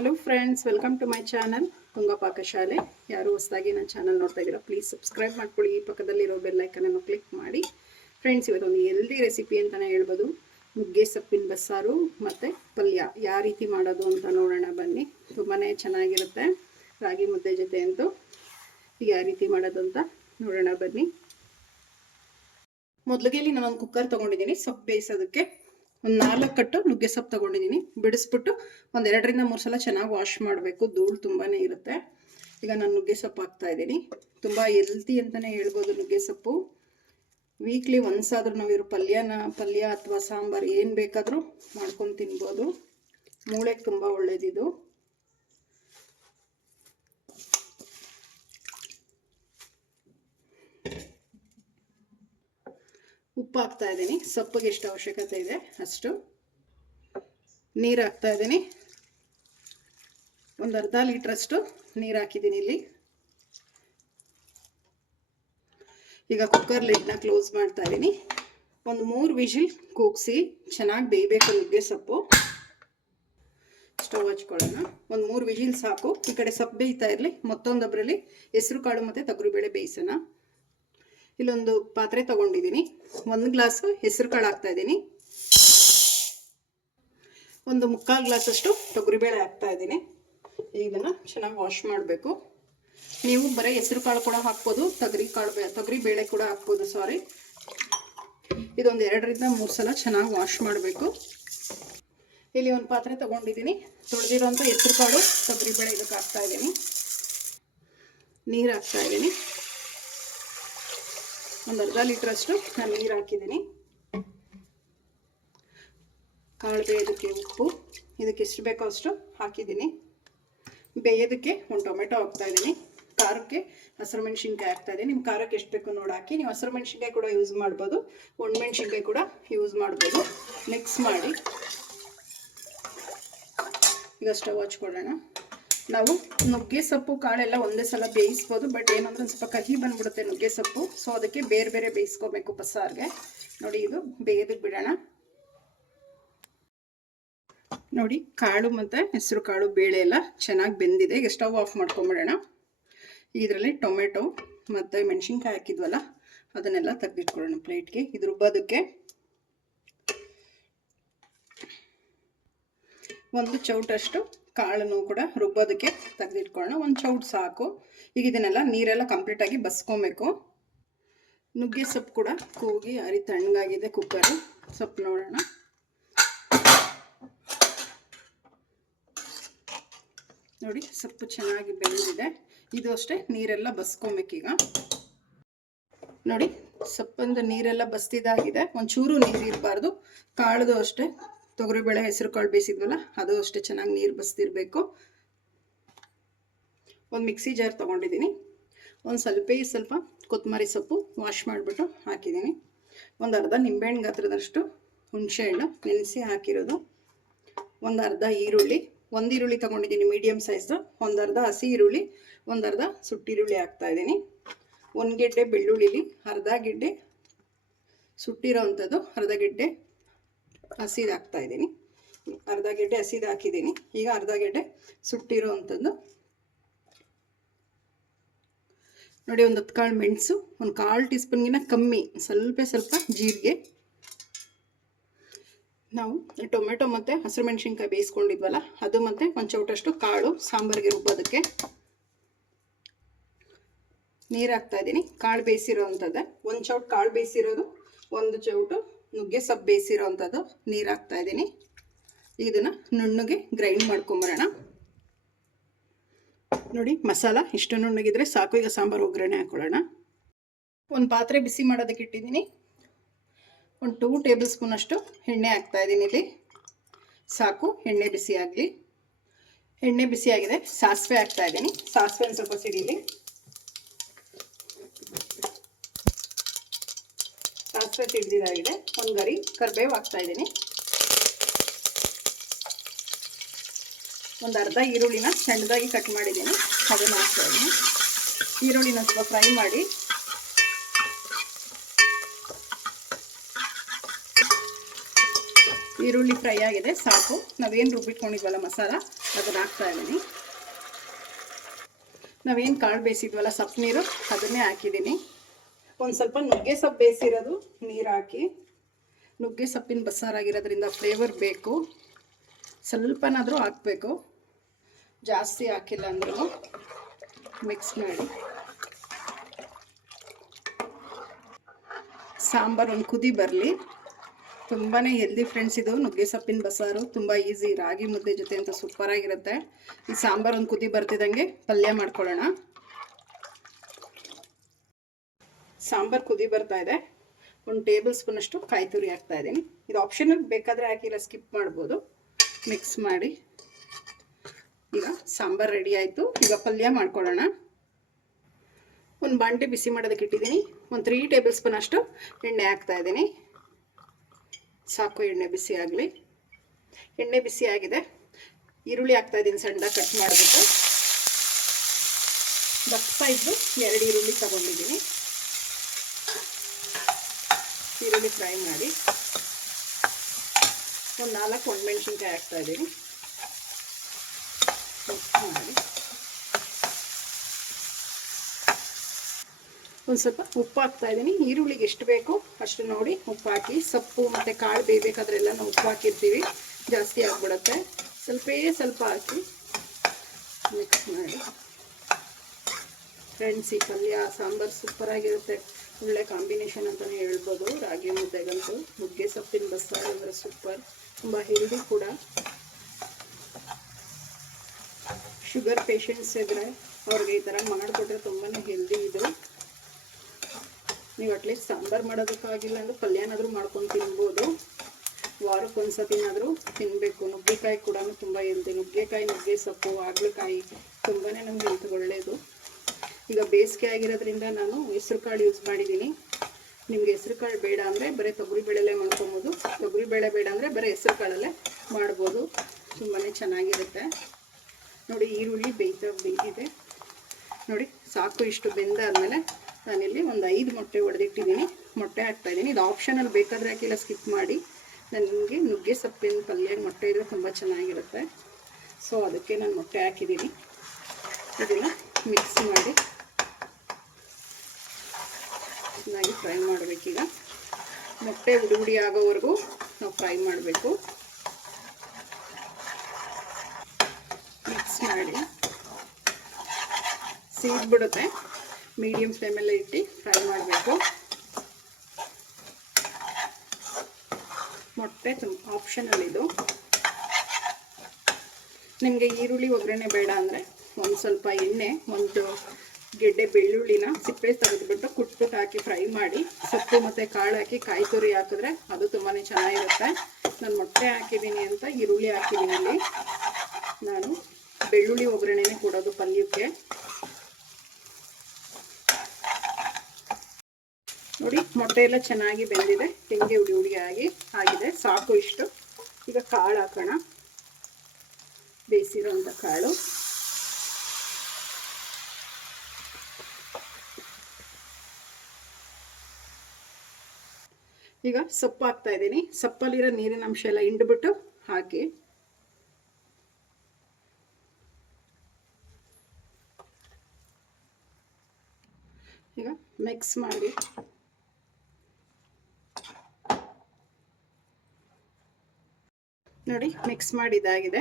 Hello friends, welcome to my channel Tunga Pakashale. ಯಾರು ಹೊಸದಾಗಿ ನನ್ನ ಚಾನಲ್ ನೋಡ್ತಾ ಇದ್ದೀರಾ, ಪ್ಲೀಸ್ ಸಬ್ಸ್ಕ್ರೈಬ್ ಮಾಡ್ಕೊಳ್ಳಿ. ಪಕ್ಕದಲ್ಲಿರೋ ಬೆಲ್ ಐಕನನ್ನು ಕ್ಲಿಕ್ ಮಾಡಿ. ಫ್ರೆಂಡ್ಸ್, ಇವತ್ತೊಂದು ಹೆಲ್ದಿ ರೆಸಿಪಿ ಅಂತಲೇ ಹೇಳ್ಬೋದು. ನುಗ್ಗೆ ಸೊಪ್ಪಿನ ಬಸ್ಸಾರು ಮತ್ತು ಪಲ್ಯ ಯಾವ ರೀತಿ ಮಾಡೋದು ಅಂತ ನೋಡೋಣ ಬನ್ನಿ. ತುಂಬಾ ಚೆನ್ನಾಗಿರುತ್ತೆ ರಾಗಿ ಮುದ್ದೆ ಜೊತೆ ಅಂತೂ. ಈಗ ಯಾವ ರೀತಿ ಮಾಡೋದು ಅಂತ ನೋಡೋಣ ಬನ್ನಿ. ಮೊದಲಿಗೆ ಇಲ್ಲಿ ನಾನೊಂದು ಕುಕ್ಕರ್ ತೊಗೊಂಡಿದ್ದೀನಿ. ಸೊಪ್ಪು ಬೇಯಿಸೋದಕ್ಕೆ ಒಂದು 4 ಕಟ್ಟು ನುಗ್ಗೆ ಸೊಪ್ಪು ತೊಗೊಂಡಿದ್ದೀನಿ. ಬಿಡಿಸ್ಬಿಟ್ಟು ಒಂದು 2ರಿಂದ 3 ಸಲ ಚೆನ್ನಾಗಿ ವಾಶ್ ಮಾಡಬೇಕು. ಧೂಳು ತುಂಬಾ ಇರುತ್ತೆ. ಈಗ ನಾನು ನುಗ್ಗೆ ಸೊಪ್ಪು ಹಾಕ್ತಾಯಿದ್ದೀನಿ. ತುಂಬ ಹೆಲ್ತಿ ಅಂತಲೇ ಹೇಳ್ಬೋದು. ನುಗ್ಗೆ ಸೊಪ್ಪು ವೀಕ್ಲಿ ಒನ್ಸ್ ಆದರೂ ನಾವು ಇರೋ ಪಲ್ಯ ಅಥವಾ ಸಾಂಬಾರು ಏನು ಬೇಕಾದರೂ ಮಾಡ್ಕೊಂಡು ತಿನ್ಬೋದು. ಮೂಳೆಗೆ ತುಂಬ ಒಳ್ಳೆಯದಿದು. ಉಪ್ಪು ಹಾಕ್ತಾ ಇದ್ದೀನಿ. ಸೊಪ್ಪಿಗೆ ಎಷ್ಟು ಅವಶ್ಯಕತೆ ಇದೆ ಅಷ್ಟು. ನೀರು ಹಾಕ್ತಾ ಇದ್ದೀನಿ. ಒಂದು ಅರ್ಧ ಲೀಟ್ರಷ್ಟು ನೀರು ಹಾಕಿದ್ದೀನಿ ಇಲ್ಲಿ. ಈಗ ಕುಕ್ಕರ್ ಲಿಡ್ನ ಕ್ಲೋಸ್ ಮಾಡ್ತಾ ಇದ್ದೀನಿ. ಒಂದು 3 ವಿಜಿಲ್ ಕೂಗಿಸಿ ಚೆನ್ನಾಗಿ ಬೇಯಬೇಕು ನುಗ್ಗೆ ಸೊಪ್ಪು. ಸ್ಟವ್ ಹಚ್ಕೊಳ್ಳೋಣ. ಒಂದು 3 ವಿಜಿಲ್ ಸಾಕು. ಈ ಕಡೆ ಸೊಪ್ಪು ಬೇಯ್ತಾ ಇರಲಿ. ಮತ್ತೊಂದೊಬ್ಬರಲ್ಲಿ ಹೆಸರು ಕಾಳು ಮತ್ತು ತೊಗರಿಬೇಳೆ ಬೇಯಿಸೋಣ. ಇಲ್ಲೊಂದು ಪಾತ್ರೆ ತೊಗೊಂಡಿದ್ದೀನಿ. 1 ಗ್ಲಾಸು ಹೆಸರು ಕಾಳು ಹಾಕ್ತಾ ಇದ್ದೀನಿ. ಒಂದು 3/4 ಗ್ಲಾಸಷ್ಟು ತೊಗರಿಬೇಳೆ ಹಾಕ್ತಾ ಇದ್ದೀನಿ. ಇದನ್ನು ಚೆನ್ನಾಗಿ ವಾಶ್ ಮಾಡಬೇಕು. ನೀವು ಬರೀ ಹೆಸರು ಕಾಳು ಕೂಡ ಹಾಕ್ಬೋದು, ತೊಗರಿಬೇಳೆ ಕೂಡ ಹಾಕ್ಬೋದು. ಇದೊಂದು 2ರಿಂದ 3 ಸಲ ಚೆನ್ನಾಗಿ ವಾಶ್ ಮಾಡಬೇಕು. ಇಲ್ಲಿ ಒಂದು ಪಾತ್ರೆ ತೊಗೊಂಡಿದ್ದೀನಿ. ತೊಳೆದಿರೋಂಥ ಹೆಸರು ಕಾಳು ತೊಗರಿಬೇಳೆ ಇದಕ್ಕೆ ಹಾಕ್ತಾ ಇದ್ದೀನಿ. ನೀರು ಹಾಕ್ತಾ ಇದ್ದೀನಿ. ಒಂದು ಅರ್ಧ ಲೀಟ್ರಷ್ಟು ನಾನು ನೀರು ಹಾಕಿದ್ದೀನಿ. ಕಾಳು ಬೇಯೋದಕ್ಕೆ ಉಪ್ಪು ಇದಕ್ಕೆ ಎಷ್ಟು ಬೇಕೋ ಅಷ್ಟು ಹಾಕಿದ್ದೀನಿ. ಬೇಯೋದಕ್ಕೆ ಒಂದು ಟೊಮೆಟೊ ಹಾಕ್ತಾ ಇದ್ದೀನಿ. ಖಾರಕ್ಕೆ ಹಸಿರು ಮೆಣಸಿನ್ಕಾಯಿ ಹಾಕ್ತಾ ಇದ್ದೀನಿ. ನಿಮ್ಮ ಖಾರಕ್ಕೆ ಎಷ್ಟು ಬೇಕೋ ನೋಡಿ ಹಾಕಿ. ನೀವು ಹಸಿರು ಮೆಣಸಿನ್ಕಾಯಿ ಕೂಡ ಯೂಸ್ ಮಾಡ್ಬೋದು, ಒಣಮೆಣಸಿನ್ಕಾಯಿ ಕೂಡ ಯೂಸ್ ಮಾಡ್ಬೋದು. ಮಿಕ್ಸ್ ಮಾಡಿ ಈಗ ಸ್ಟವ್ ಹಚ್ಕೊಳ್ಳೋಣ. ನಾವು ನುಗ್ಗೆ ಸೊಪ್ಪು ಕಾಳೆಲ್ಲ ಒಂದೇ ಸಲ ಬೇಯಿಸ್ಬೋದು. ಬಟ್ ಏನಂದ್ರೆ ಒಂದು ಸ್ವಲ್ಪ ಕಹಿ ಬಂದ್ಬಿಡುತ್ತೆ ನುಗ್ಗೆ ಸೊಪ್ಪು. ಸೊ ಅದಕ್ಕೆ ಬೇರೆ ಬೇರೆ ಬೇಯಿಸ್ಕೋಬೇಕು ಬಸ್ಸಾರಿಗೆ. ನೋಡಿ, ಇದು ಬೇಯೋದಕ್ಕೆ ಬಿಡೋಣ. ನೋಡಿ, ಕಾಳು ಮತ್ತು ಹೆಸರು ಕಾಳು ಬೇಳೆ ಎಲ್ಲ ಚೆನ್ನಾಗಿ ಬೆಂದಿದೆ. ಈಗ ಸ್ಟವ್ ಆಫ್ ಮಾಡ್ಕೊಂಬಿಡೋಣ. ಇದರಲ್ಲಿ ಟೊಮೆಟೊ ಮತ್ತು ಮೆಣಸಿನ್ಕಾಯಿ ಹಾಕಿದ್ವಲ್ಲ ಅದನ್ನೆಲ್ಲ ತೆಗೆದಿಟ್ಕೊಳ್ಳೋಣ ಪ್ಲೇಟ್ಗೆ. ಇದು ರುಬ್ಬೋದಕ್ಕೆ 1 ಚೌಟಷ್ಟು ಕಾಳನ್ನು ಕೂಡ ರುಬ್ಬೋದಕ್ಕೆ ತೆಗೆದಿಟ್ಕೊಳ್ಳೋಣ. 1 ಚೌಟ್ ಸಾಕು. ಈಗ ಇದನ್ನೆಲ್ಲ ನೀರೆಲ್ಲ ಕಂಪ್ಲೀಟಾಗಿ ಬಸ್ಕೊಬೇಕು. ನುಗ್ಗೆ ಸೊಪ್ಪು ಕೂಡ ಕೂಗಿ ಅರಿ ತಣ್ಣಗಾಗಿದೆ ಕುಕ್ಕರು. ಸೊಪ್ಪು ನೋಡೋಣ. ನೋಡಿ, ಸೊಪ್ಪು ಚೆನ್ನಾಗಿ ಬೆಂದಿದೆ. ಇದು ಅಷ್ಟೇ ನೀರೆಲ್ಲ ಬಸ್ಕೊಬೇಕೀಗ. ನೋಡಿ, ಸೊಪ್ಪಂದು ನೀರೆಲ್ಲ ಬಸ್ತಿದಾಗಿದೆ. ಒಂಚೂರು ನೀರು ಇರಬಾರ್ದು. ಕಾಳ್ದು ಅಷ್ಟೇ, ತೊಗರಿಬೇಳೆ ಹೆಸರು ಕಾಳು ಬೇಯಿಸಿದ್ವಲ್ಲ ಅದು ಅಷ್ಟೇ ಚೆನ್ನಾಗಿ ನೀರು ಬಸ್ತಿರಬೇಕು. ಒಂದು ಮಿಕ್ಸಿ ಜಾರ್ ತೊಗೊಂಡಿದ್ದೀನಿ. ಒಂದು ಸ್ವಲ್ಪ ಕೊತ್ತಂಬರಿ ಸೊಪ್ಪು ವಾಶ್ ಮಾಡಿಬಿಟ್ಟು ಹಾಕಿದ್ದೀನಿ. ಒಂದು ಅರ್ಧ ನಿಂಬೆಹಣ್ಣು ಗಾತ್ರದಷ್ಟು ಹುಣಸೆಹಣ್ಣು ನೆನೆಸಿ ಹಾಕಿರೋದು. ಒಂದು ಅರ್ಧ ಈರುಳ್ಳಿ, 1 ಈರುಳ್ಳಿ ತೊಗೊಂಡಿದ್ದೀನಿ ಮೀಡಿಯಮ್ ಸೈಜ್ದು. ಒಂದು ಅರ್ಧ ಹಸಿ ಈರುಳ್ಳಿ, ಒಂದು ಅರ್ಧ ಸುಟ್ಟಿರುಳ್ಳಿ ಹಾಕ್ತಾಯಿದ್ದೀನಿ. 1 ಗೆಡ್ಡೆ ಬೆಳ್ಳುಳ್ಳಿಲಿ ಅರ್ಧ ಗೆಡ್ಡೆ ಸುಟ್ಟಿರೋ ಅಂಥದ್ದು, ಅರ್ಧ ಗೆಡ್ಡೆ ಹಸಿದು ಹಾಕ್ತಾಯಿದ್ದೀನಿ. ಅರ್ಧ ಗೆಡ್ಡೆ ಹಸಿದು ಹಾಕಿದ್ದೀನಿ. ಈಗ ಅರ್ಧ ಗೆಡ್ಡೆ ಸುಟ್ಟಿರೋ ಅಂಥದ್ದು. ನೋಡಿ, ಒಂದು 10 ಕಾಳು ಮೆಣಸು, ಒಂದು 1/4 ಟೀ ಸ್ಪೂನ್ಗಿನ ಕಮ್ಮಿ ಸ್ವಲ್ಪ ಜೀರಿಗೆ. ನಾವು ಟೊಮೆಟೊ ಮತ್ತು ಹಸಿರು ಮೆಣಸಿನ್ಕಾಯಿ ಬೇಯಿಸ್ಕೊಂಡಿದ್ವಲ್ಲ ಅದು, ಮತ್ತು 1 ಚೌಟಷ್ಟು ಕಾಳು ಸಾಂಬಾರಿಗೆ ರುಬ್ಬೋದಕ್ಕೆ. ನೀರು ಹಾಕ್ತಾಯಿದ್ದೀನಿ. ಕಾಳು ಬೇಯಿಸಿರೋ ಅಂಥದ್ದು 1 ಚೌಟ್ ಕಾಳು ಬೇಯಿಸಿರೋದು, 1 ಚೌಟು ನುಗ್ಗೆ ಸೊಪ್ಪು ಬೇಯಿಸಿರೋ ಅಂಥದ್ದು ನೀರು ಹಾಕ್ತಾಯಿದ್ದೀನಿ. ಇದನ್ನು ನುಣ್ಣಗೆ ಗ್ರೈಂಡ್ ಮಾಡ್ಕೊಂಬರೋಣ. ನೋಡಿ, ಮಸಾಲ ಇಷ್ಟು ನುಣ್ಣಗಿದ್ರೆ ಸಾಕು. ಈಗ ಸಾಂಬಾರು ಒಗ್ಗರಣೆ ಹಾಕ್ಕೊಳ್ಳೋಣ. ಒಂದು ಪಾತ್ರೆ ಬಿಸಿ ಮಾಡೋದಕ್ಕೆ ಇಟ್ಟಿದ್ದೀನಿ. ಒಂದು 2 ಟೇಬಲ್ ಸ್ಪೂನಷ್ಟು ಎಣ್ಣೆ ಹಾಕ್ತಾಯಿದ್ದೀನಿ. ಇಲ್ಲಿ ಸಾಕು, ಎಣ್ಣೆ ಬಿಸಿ ಆಗಲಿ. ಎಣ್ಣೆ ಬಿಸಿಯಾಗಿದೆ. ಸಾಸಿವೆ ಹಾಕ್ತಾಯಿದ್ದೀನಿ. ಸಾಸಿವೆ ಒಂದು ಸ್ವಲ್ಪ ಸಿಡಿಲಿ. ಸಾಸಿವೆ ಸಿಡಿದಾಗಿದೆ. ಒಂದು ಗರಿ ಕರಿಬೇವು ಹಾಕ್ತಾಯಿದ್ದೀನಿ. ಒಂದು ಅರ್ಧ ಈರುಳ್ಳಿನ ಸಣ್ಣದಾಗಿ ಕಟ್ ಮಾಡಿದ್ದೀನಿ, ಅದನ್ನು ಹಾಕ್ತಾಯಿದ್ದೀನಿ. ಈರುಳ್ಳಿನ ಸ್ವಲ್ಪ ಫ್ರೈ ಮಾಡಿ ಈರುಳ್ಳಿ ಫ್ರೈ ಆಗಿದೆ, ಸಾಕು. ನಾವೇನು ರುಬ್ಬಿಟ್ಕೊಂಡಿದ್ವಲ್ಲ ಮಸಾಲ ಅದನ್ನು ಹಾಕ್ತಾಯಿದ್ದೀನಿ. ನಾವೇನು ಕಾಳು ಬೇಯಿಸಿದ್ವಲ್ಲ ಸೊಪ್ಪು ನೀರು ಅದನ್ನೇ ಹಾಕಿದ್ದೀನಿ. ಒಂದು ಸ್ವಲ್ಪ ನುಗ್ಗೆ ಸೊಪ್ಪು ಬೇಯಿಸಿರೋದು ನೀರು ಹಾಕಿ, ನುಗ್ಗೆ ಸೊಪ್ಪಿನ ಬಸ್ಸಾರಾಗಿರೋದ್ರಿಂದ ಫ್ಲೇವರ್ ಬೇಕು, ಸ್ವಲ್ಪನಾದರೂ ಹಾಕಬೇಕು, ಜಾಸ್ತಿ ಹಾಕಿಲ್ಲ ಅಂದ್ರೂ. ಮಿಕ್ಸ್ ಮಾಡಿ ಸಾಂಬಾರು ಒಂದು ಕುದಿ ಬರಲಿ. ತುಂಬಾ ಹೆಲ್ದಿ ಫ್ರೆಂಡ್ಸ್ ಇದು ನುಗ್ಗೆ ಸೊಪ್ಪಿನ ಬಸ್ಸಾರು, ತುಂಬ ಈಸಿ, ರಾಗಿ ಮುದ್ದೆ ಜೊತೆ ಅಂತ ಸೂಪರಾಗಿರುತ್ತೆ. ಈ ಸಾಂಬಾರು ಒಂದು ಕುದಿ ಬರ್ತಿದ್ದಂಗೆ ಪಲ್ಯ ಮಾಡ್ಕೊಳ್ಳೋಣ. ಸಾಂಬಾರು ಕುದಿ ಬರ್ತಾ ಇದೆ. 1 ಟೇಬಲ್ ಸ್ಪೂನಷ್ಟು ಕಾಯಿ ತುರಿ ಹಾಕ್ತಾಯಿದ್ದೀನಿ. ಇದು ಆಪ್ಷನಲ್, ಬೇಕಾದರೆ ಹಾಕಿಲ್ಲ, ಸ್ಕಿಪ್ ಮಾಡ್ಬೋದು. ಮಿಕ್ಸ್ ಮಾಡಿ ಈಗ ಸಾಂಬಾರು ರೆಡಿ ಆಯಿತು. ಈಗ ಪಲ್ಯ ಮಾಡ್ಕೊಳ್ಳೋಣ. ಒಂದು ಬಾಂಡೆ ಬಿಸಿ ಮಾಡೋದಕ್ಕೆ ಇಟ್ಟಿದ್ದೀನಿ. ಒಂದು 3 ಟೇಬಲ್ ಸ್ಪೂನ್ ಅಷ್ಟು ಎಣ್ಣೆ ಹಾಕ್ತಾಯಿದ್ದೀನಿ. ಸಾಕು, ಎಣ್ಣೆ ಬಿಸಿ ಆಗಲಿ. ಎಣ್ಣೆ ಬಿಸಿ ಆಗಿದೆ. ಈರುಳ್ಳಿ ಹಾಕ್ತಾಯಿದ್ದೀನಿ, ಸಣ್ಣದಾಗಿ ಕಟ್ ಮಾಡಿಬಿಟ್ಟು. ದಪ್ಪ ಇದ್ದು 2 ಈರುಳ್ಳಿ ತಗೊಂಡಿದ್ದೀನಿ. ಈರುಳ್ಳಿ ಫ್ರೈ ಮಾಡಿ ಒಂದು 4 ಒಣಮೆಣಸಿನ್ಕಾಯಿ ಹಾಕ್ತಾಯಿದ್ದೀನಿ. ಮಿಕ್ಸ್ ಮಾಡಿ ಒಂದು ಸ್ವಲ್ಪ ಉಪ್ಪು ಹಾಕ್ತಾಯಿದ್ದೀನಿ. ಈರುಳ್ಳಿಗೆ ಎಷ್ಟು ಬೇಕೋ ಅಷ್ಟು ನೋಡಿ ಉಪ್ಪು ಹಾಕಿ. ಸೊಪ್ಪು ಮತ್ತು ಕಾಳು ಬೇಯಬೇಕಾದ್ರೆಲ್ಲನೂ ಉಪ್ಪು ಹಾಕಿರ್ತೀವಿ, ಜಾಸ್ತಿ ಆಗಿಬಿಡುತ್ತೆ. ಸ್ವಲ್ಪ ಹಾಕಿ ಮಿಕ್ಸ್ ಮಾಡಿ. ಫ್ರೆಂಡ್ಸ್, ಈ ಪಲ್ಯ ಸಾಂಬಾರು ಸೂಪರಾಗಿರುತ್ತೆ. ಒಳ್ಳೆ ಕಾಂಬಿನೇಷನ್ ಅಂತಲೇ ಹೇಳ್ಬೋದು. ರಾಗಿ ಮುದ್ದೆಗಂತೂ ನುಗ್ಗೆ ಸೊಪ್ಪಿನ ಬಸ್ಸಾರು ಅಂದರೆ ಸೂಪರ್. ತುಂಬ ಹೆಲ್ದಿ ಕೂಡ. ಶುಗರ್ ಪೇಷಂಟ್ಸ್ ಇದ್ದರೆ ಅವ್ರಿಗೆ ಈ ಥರ ಮಾಡಿಕೊಟ್ರೆ ತುಂಬಾ ಹೆಲ್ದಿ ಇದು. ನೀವು ಅಟ್ಲೀಸ್ಟ್ ಸಾಂಬಾರು ಮಾಡೋದಕ್ಕಾಗಿಲ್ಲ ಅಂದರೆ ಪಲ್ಯನಾದರೂ ಮಾಡ್ಕೊಂಡು ತಿನ್ಬೋದು. ವಾರಕ್ಕೊಂದು ಸತಿನಾದರೂ ತಿನ್ನಬೇಕು. ನುಗ್ಗೆಕಾಯಿ ಕೂಡ ತುಂಬ ಹೆಲ್ದಿ. ನುಗ್ಗೆಕಾಯಿ, ನುಗ್ಗೆ ಸೊಪ್ಪು, ಹಾಗಲಕಾಯಿ ತುಂಬಾ ನಮ್ಗೆ ಹೆಲ್ತ್ಗೆ ಒಳ್ಳೆಯದು. ಈಗ ಬೇಸಿಗೆ ಆಗಿರೋದ್ರಿಂದ ನಾನು ಹೆಸ್ರು ಕಾಳು ಯೂಸ್ ಮಾಡಿದ್ದೀನಿ. ನಿಮಗೆ ಹೆಸ್ರು ಕಾಳು ಬೇಡ ಅಂದರೆ ಬರೀ ತೊಗರಿಬೇಳೆಲ್ಲೇ ಮಾಡ್ಕೊಬೋದು. ತೊಗರಿಬೇಳೆ ಬೇಡ ಅಂದರೆ ಬರೀ ಹೆಸ್ರು ಕಾಳಲ್ಲೇ ಮಾಡ್ಬೋದು. ತುಂಬಾ ಚೆನ್ನಾಗಿರುತ್ತೆ. ನೋಡಿ, ಈರುಳ್ಳಿ ಬೇಯ್ದಿದೆ ನೋಡಿ. ಸಾಕು, ಇಷ್ಟು ಬೆಂದಾದಮೇಲೆ ನಾನಿಲ್ಲಿ ಒಂದು 5 ಮೊಟ್ಟೆ ಹೊಡೆದಿಟ್ಟಿದ್ದೀನಿ. ಮೊಟ್ಟೆ ಹಾಕ್ತಾಯಿದ್ದೀನಿ. ಇದು ಆಪ್ಷನಲ್ಲಿ, ಬೇಕಾದರೆ ಹಾಕಿಲ್ಲ, ಸ್ಕಿಪ್ ಮಾಡಿ. ನನಗೆ ನುಗ್ಗೆ ಸೊಪ್ಪಿನ ಪಲ್ಯ ಮೊಟ್ಟೆ ಇದ್ದರೆ ತುಂಬ ಚೆನ್ನಾಗಿರುತ್ತೆ. ಸೊ ಅದಕ್ಕೆ ನಾನು ಮೊಟ್ಟೆ ಹಾಕಿದ್ದೀನಿ. ಇದನ್ನು ಮಿಕ್ಸ್ ಮಾಡಿ ಚೆನ್ನಾಗಿ ಫ್ರೈ ಮಾಡಬೇಕೀಗ. ಮೊಟ್ಟೆ ಹುಡಿ ಆಗೋವರೆಗೂ ನಾವು ಫ್ರೈ ಮಾಡಬೇಕು. ಮಿಕ್ಸ್ ಮಾಡಿ ಸೀದ್ಬಿಡುತ್ತೆ. ಮೀಡಿಯಮ್ ಫ್ಲೇಮಲ್ಲೇ ಇಟ್ಟು ಫ್ರೈ ಮಾಡಬೇಕು. ಮೊಟ್ಟೆ ಆಪ್ಷನಲ್ ಇದು. ನಿಮಗೆ ಈರುಳ್ಳಿ ಒಗ್ಗರಣೆ ಬೇಡ ಅಂದರೆ ಒಂದು ಸ್ವಲ್ಪ ಎಣ್ಣೆ, ಒಂದು ಗೆಡ್ಡೆ ಬೆಳ್ಳುಳ್ಳಿನ ಸಿಪ್ಪೆ ತೆಗೆದುಬಿಟ್ಟು ಕುಟ್ಬಿಟ್ಟು ಹಾಕಿ ಫ್ರೈ ಮಾಡಿ, ಸೊಪ್ಪು ಮತ್ತು ಕಾಳು ಹಾಕಿ ಕಾಯಿ ತುರಿ ಹಾಕಿದ್ರೆ ಅದು ತುಂಬಾ ಚೆನ್ನಾಗಿರುತ್ತೆ. ನಾನು ಮೊಟ್ಟೆ ಹಾಕಿದ್ದೀನಿ ಅಂತ ಈರುಳ್ಳಿ ಹಾಕಿದ್ದೀನಿ. ಇಲ್ಲಿ ನಾನು ಬೆಳ್ಳುಳ್ಳಿ ಒಗ್ಗರಣೆನೇ ಕೊಡೋದು ಪಲ್ಯಕ್ಕೆ. ನೋಡಿ, ಮೊಟ್ಟೆ ಎಲ್ಲ ಚೆನ್ನಾಗಿ ಬೆಂದಿದೆ. ತೆಂಗೆ ಹುಡಿ ಆಗಿದೆ. ಸಾಕು ಇಷ್ಟು. ಈಗ ಕಾಳು ಹಾಕೋಣ. ಬೇಯಿಸಿರೋಂಥ ಕಾಳು. ಈಗ ಸೊಪ್ಪು ಹಾಕ್ತಾ ಇದ್ದೀನಿ. ಸೊಪ್ಪಲ್ಲಿರೋ ನೀರಿನ ಅಂಶ ಎಲ್ಲ ಹಿಂಡ್ಬಿಟ್ಟು ಹಾಕಿ. ಈಗ ಮಿಕ್ಸ್ ಮಾಡಿ ನೋಡಿ, ಮಿಕ್ಸ್ ಮಾಡಿದಾಗಿದೆ.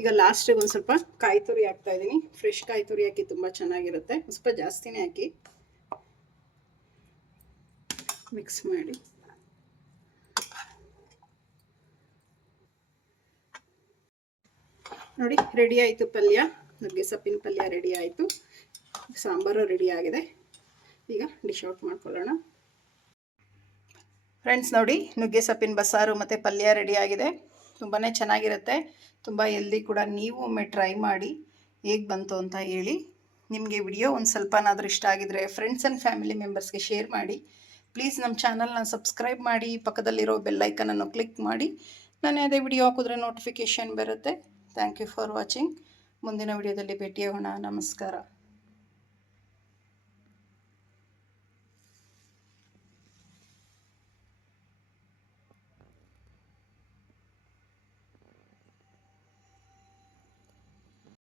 ಈಗ ಲಾಸ್ಟಿಗೆ ಒಂದು ಸ್ವಲ್ಪ ಕಾಯಿ ತುರಿ ಹಾಕ್ತಾ ಇದ್ದೀನಿ. ಫ್ರೆಶ್ ಕಾಯಿ ತುರಿ ಹಾಕಿ ತುಂಬ ಚೆನ್ನಾಗಿರುತ್ತೆ. ಸ್ವಲ್ಪ ಜಾಸ್ತಿನೇ ಹಾಕಿ ಮಿಕ್ಸ್ ಮಾಡಿ. ನೋಡಿ, ರೆಡಿ ಆಯಿತು ಪಲ್ಯ. ನುಗ್ಗೆ ಸೊಪ್ಪಿನ ಪಲ್ಯ ರೆಡಿ ಆಯಿತು. ಸಾಂಬಾರು ರೆಡಿ ಆಗಿದೆ. ಈಗ ಡಿಶ್ ಔಟ್ ಮಾಡ್ಕೊಳ್ಳೋಣ. ಫ್ರೆಂಡ್ಸ್, ನೋಡಿ, ನುಗ್ಗೆ ಸೊಪ್ಪಿನ ಬಸ್ಸಾರು ಮತ್ತು ಪಲ್ಯ ರೆಡಿ ಆಗಿದೆ. ತುಂಬಾ ಚೆನ್ನಾಗಿರುತ್ತೆ, ತುಂಬ ಹೆಲ್ದಿ ಕೂಡ. ನೀವು ಒಮ್ಮೆ ಟ್ರೈ ಮಾಡಿ ಹೇಗೆ ಬಂತು ಅಂತ ಹೇಳಿ. ನಿಮಗೆ ವಿಡಿಯೋ ಒಂದು ಸ್ವಲ್ಪನಾದರೂ ಇಷ್ಟ ಆಗಿದರೆ ಫ್ರೆಂಡ್ಸ್ ಆ್ಯಂಡ್ ಫ್ಯಾಮಿಲಿ ಮೆಂಬರ್ಸ್ಗೆ ಶೇರ್ ಮಾಡಿ. ಪ್ಲೀಸ್ ನಮ್ಮ ಚಾನಲ್ನ ಸಬ್ಸ್ಕ್ರೈಬ್ ಮಾಡಿ, ಪಕ್ಕದಲ್ಲಿರೋ ಬೆಲ್ಲೈಕನನ್ನು ಕ್ಲಿಕ್ ಮಾಡಿ. ನಾನು ಯಾವುದೇ ವಿಡಿಯೋ ಹಾಕಿದ್ರೆ ನೋಟಿಫಿಕೇಷನ್ ಬರುತ್ತೆ. Thank you for watching. ಮುಂದಿನ ವಿಡಿಯೋದಲ್ಲಿ ಭೇಟಿಯಾಗೋಣ. ನಮಸ್ಕಾರ.